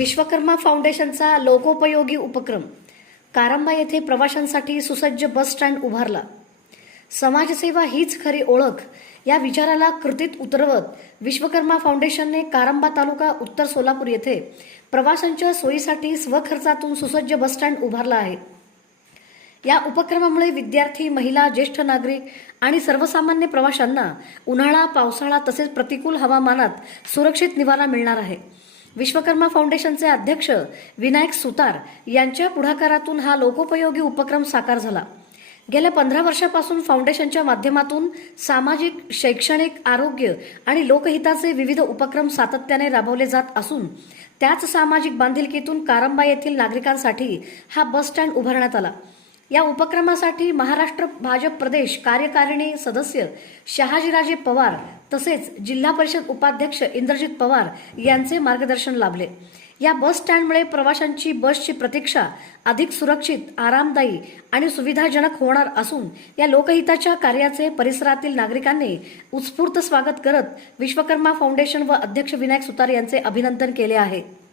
विश्वकर्मा फाउंडेशनचा लोकोपयोगी उपक्रम कारंबा येथे प्रवाशांसाठी सुसज्ज बस स्टँड उभारला. समाजसेवा हीच खरी ओळख या विचाराला कृतीत उतरवत विश्वकर्मा फाउंडेशनने कारंबा तालुका उत्तर सोलापूर येथे प्रवाशांच्या सोयीसाठी स्वखर्चातून सुसज्ज बस स्टँड उभारला आहे. या उपक्रमामुळे विद्यार्थी, महिला, ज्येष्ठ नागरिक आणि सर्वसामान्य प्रवाशांना उन्हाळा, पावसाळा तसेच प्रतिकूल हवामानात सुरक्षित निवारा मिळणार आहे. विश्वकर्मा फाउंडेशनचे अध्यक्ष विनायक सुतार यांच्या पुढाकारातून हा लोकोपयोगी उपक्रम साकार झाला. गेल्या 15 वर्षापासून फाउंडेशनच्या माध्यमातून सामाजिक, शैक्षणिक, आरोग्य आणि लोकहिताचे विविध उपक्रम सातत्याने राबवले जात असून त्याच सामाजिक बांधिलकीतून कारंबा येथील नागरिकांसाठी हा बस स्टँड उभारण्यात आला. या उपक्रमासाठी महाराष्ट्र भाजप प्रदेश कार्यकारिणी सदस्य शहाजीराजे पवार तसेच जिल्हा परिषद उपाध्यक्ष इंद्रजित पवार यांचे मार्गदर्शन लाभले. या बस स्टँडमुळे प्रवाशांची बसची प्रतीक्षा अधिक सुरक्षित, आरामदायी आणि सुविधाजनक होणार असून या लोकहिताच्या कार्याचे परिसरातील नागरिकांनी उत्स्फूर्त स्वागत करत विश्वकर्मा फाउंडेशन व अध्यक्ष विनायक सुतार यांचे अभिनंदन केले आहे.